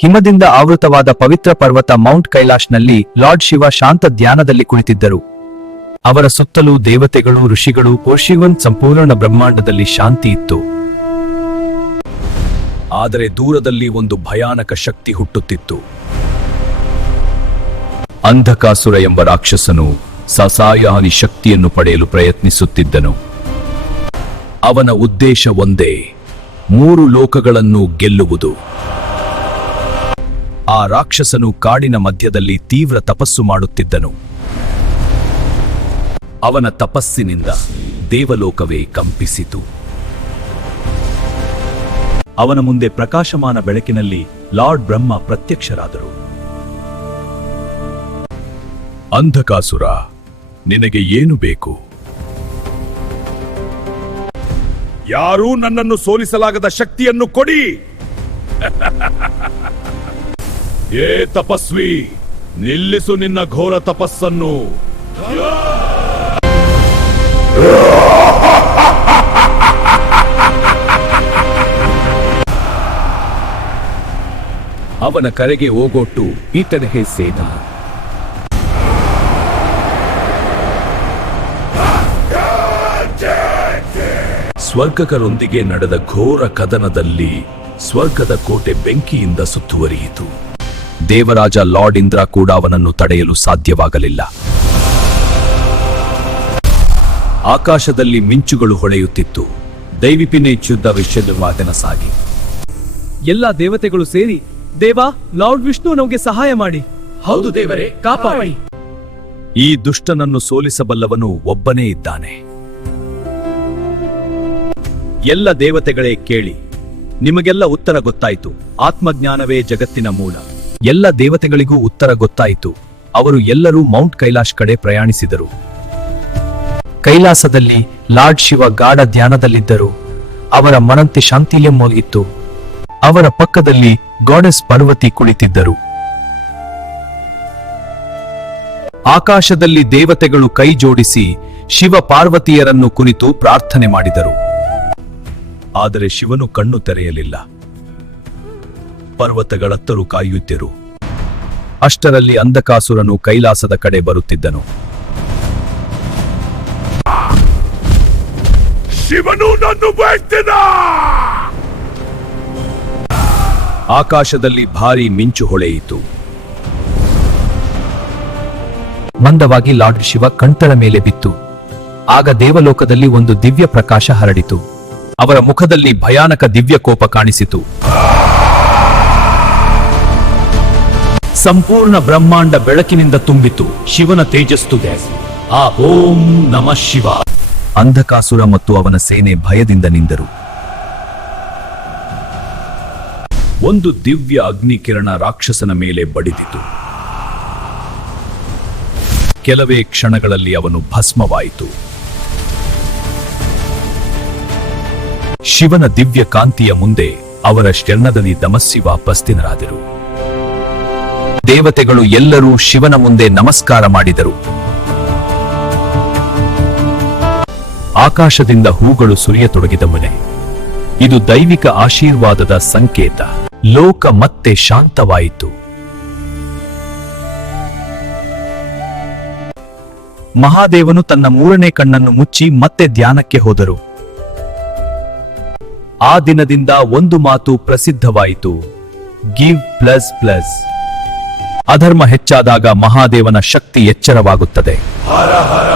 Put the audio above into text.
ಹಿಮದಿಂದ ಆವೃತವಾದ ಪವಿತ್ರ ಪರ್ವತ Mount ಕೈಲಾಶ್ನಲ್ಲಿ lord Shiva ಶಾಂತ ಧ್ಯಾನದಲ್ಲಿ ಕುಳಿತಿದ್ದರು. ಅವರ ಸುತ್ತಲೂ ದೇವತೆಗಳು, ಋಷಿಗಳು, ಶಿವನ್ ಸಂಪೂರ್ಣ ಬ್ರಹ್ಮಾಂಡದಲ್ಲಿ ಶಾಂತಿ ಇತ್ತು. ಆದರೆ ದೂರದಲ್ಲಿ ಒಂದು ಭಯಾನಕ ಶಕ್ತಿ ಹುಟ್ಟುತ್ತಿತ್ತು. ಅಂಧಕಾಸುರ ಎಂಬ ರಾಕ್ಷಸನು ಸಸಾಯಾನಿ ಶಕ್ತಿಯನ್ನು ಪಡೆಯಲು ಪ್ರಯತ್ನಿಸುತ್ತಿದ್ದನು. ಅವನ ಉದ್ದೇಶ ಒಂದೇ, 3 ಲೋಕಗಳನ್ನು ಗೆಲ್ಲುವುದು. ಆ ರಾಕ್ಷಸನು ಕಾಡಿನ ಮಧ್ಯದಲ್ಲಿ ತೀವ್ರ ತಪಸ್ಸು ಮಾಡುತ್ತಿದ್ದನು. ಅವನ ತಪಸ್ಸಿನಿಂದ ದೇವಲೋಕವೇ ಕಂಪಿಸಿತು. ಅವನ ಮುಂದೆ ಪ್ರಕಾಶಮಾನ ಬೆಳಕಿನಲ್ಲಿ ಲಾರ್ಡ್ ಬ್ರಹ್ಮ ಪ್ರತ್ಯಕ್ಷರಾದರು. ಅಂಧಕಾಸುರ, ನಿನಗೆ ಏನು ಬೇಕು? ಯಾರೂ ನನ್ನನ್ನು ಸೋಲಿಸಲಾಗದ ಶಕ್ತಿಯನ್ನು ಕೊಡಿ. ಏ ತಪಸ್ವಿ, ನಿಲ್ಲಿಸು ನಿನ್ನ ಘೋರ ತಪಸ್ಸನ್ನು. ಅವನ ಕರೆಗೆ ಓಗೊಟ್ಟು ಈತನಿಗೆ ಸೇನ. ಸ್ವರ್ಗಕರೊಂದಿಗೆ ನಡೆದ ಘೋರ ಕದನದಲ್ಲಿ ಸ್ವರ್ಗದ ಕೋಟೆ ಬೆಂಕಿಯಿಂದ ಸುತ್ತುವರಿಯಿತು. ದೇವರಾಜ ಲಾರ್ಡ್ ಇಂದ್ರ ಕೂಡ ಅವನನ್ನು ತಡೆಯಲು ಸಾಧ್ಯವಾಗಲಿಲ್ಲ. ಆಕಾಶದಲ್ಲಿ ಮಿಂಚುಗಳು ಹೊಳೆಯುತ್ತಿತ್ತು. ದೈವಿಪಿನೇ ಯುದ್ಧ ವಿಷಯವಾದನ ಸಾಗಿ ಎಲ್ಲ ದೇವತೆಗಳು ಸೇರಿ, ದೇವ ಲಾರ್ಡ್ ವಿಷ್ಣು ನಮಗೆ ಸಹಾಯ ಮಾಡಿ. ಹೌದು ದೇವರೇ, ಕಾಪಾಡಿ. ಈ ದುಷ್ಟನನ್ನು ಸೋಲಿಸಬಲ್ಲವನು ಒಬ್ಬನೇ ಇದ್ದಾನೆ. ಎಲ್ಲ ದೇವತೆಗಳೇ ಕೇಳಿ, ನಿಮಗೆಲ್ಲ ಉತ್ತರ ಗೊತ್ತಾಯಿತು. ಆತ್ಮಜ್ಞಾನವೇ ಜಗತ್ತಿನ ಮೂಲ. ಎಲ್ಲ ದೇವತೆಗಳಿಗೂ ಉತ್ತರ ಗೊತ್ತಾಯಿತು. ಅವರು ಎಲ್ಲರೂ ಮೌಂಟ್ ಕೈಲಾಶ್ ಕಡೆ ಪ್ರಯಾಣಿಸಿದರು. ಕೈಲಾಸದಲ್ಲಿ ಲಾರ್ಡ್ ಶಿವ ಗಾಢ ಧ್ಯಾನದಲ್ಲಿದ್ದರು. ಅವರ ಮನಂತೆ ಶಾಂತಿಯೇ ಮುಗಿಯಿತು. ಅವರ ಪಕ್ಕದಲ್ಲಿ ಗಾಡೆಸ್ ಪಾರ್ವತಿ ಕುಳಿತಿದ್ದರು. ಆಕಾಶದಲ್ಲಿ ದೇವತೆಗಳು ಕೈ ಜೋಡಿಸಿ ಶಿವ ಪಾರ್ವತಿಯರನ್ನು ಕುರಿತು ಪ್ರಾರ್ಥನೆ ಮಾಡಿದರು. ಆದರೆ ಶಿವನು ಕಣ್ಣು ತೆರೆಯಲಿಲ್ಲ. ಪರ್ವತಗಳತ್ತರು ಕಾಯುತ್ತಿರು. ಅಷ್ಟರಲ್ಲಿ ಅಂಧಕಾಸುರನು ಕೈಲಾಸದ ಕಡೆ ಬರುತ್ತಿದ್ದನು. ಶಿವನು ನನ್ನ ಬೇಡ್ತಿದ್ದ. ಆಕಾಶದಲ್ಲಿ ಭಾರೀ ಮಿಂಚು ಹೊಳೆಯಿತು. ಮಂದವಾಗಿ ಲಾರ್ಡ್ ಶಿವ ಕಣ್ತರ ಮೇಲೆ ಬಿತ್ತು. ಆಗ ದೇವಲೋಕದಲ್ಲಿ ಒಂದು ದಿವ್ಯ ಪ್ರಕಾಶ ಹರಡಿತು. ಅವರ ಮುಖದಲ್ಲಿ ಭಯಾನಕ ದಿವ್ಯ ಕೋಪ ಕಾಣಿಸಿತು. ಸಂಪೂರ್ಣ ಬ್ರಹ್ಮಾಂಡ ಬೆಳಕಿನಿಂದ ತುಂಬಿತು. ಶಿವನ ತೇಜಸ್ಸುಗೆ ಆ ಓಂ ನಮಃ ಶಿವ. ಅಂಧಕಾಸುರ ಮತ್ತು ಅವನ ಸೇನೆ ಭಯದಿಂದ ನಿಂದರು. ಒಂದು ದಿವ್ಯ ಅಗ್ನಿಕಿರಣ ರಾಕ್ಷಸನ ಮೇಲೆ ಬಡಿದಿತು. ಕೆಲವೇ ಕ್ಷಣಗಳಲ್ಲಿ ಅವನು ಭಸ್ಮವಾಯಿತು. ಶಿವನ ದಿವ್ಯ ಕಾಂತಿಯ ಮುಂದೆ ಅವರ ಶರಣದಲ್ಲಿ ನಮಃ ವಾಪಸ್ತಿನರಾದರು. ದೇವತೆಗಳು ಎಲ್ಲರೂ ಶಿವನ ಮುಂದೆ ನಮಸ್ಕಾರ ಮಾಡಿದರು. ಆಕಾಶದಿಂದ ಹೂಗಳು ಸುರಿಯತೊಡಗಿದವನೇ. ಇದು ದೈವಿಕ ಆಶೀರ್ವಾದದ ಸಂಕೇತ. ಲೋಕ ಮತ್ತೆ ಶಾಂತವಾಯಿತು. ಮಹಾದೇವನು ತನ್ನ 3ನೇ ಕಣ್ಣನ್ನು ಮುಚ್ಚಿ ಮತ್ತೆ ಧ್ಯಾನಕ್ಕೆ ಹೋದರು. ಆ ದಿನದಿಂದ ಒಂದು ಮಾತು ಪ್ರಸಿದ್ಧವಾಯಿತು, ಗಿವ್ ಪ್ಲಸ್ ಪ್ಲಸ್. ಅಧರ್ಮ ಹೆಚ್ಚಾದಾಗ ಮಹಾದೇವನ ಶಕ್ತಿ ಎಚ್ಚರವಾಗುತ್ತದೆ. ಹರ ಹರ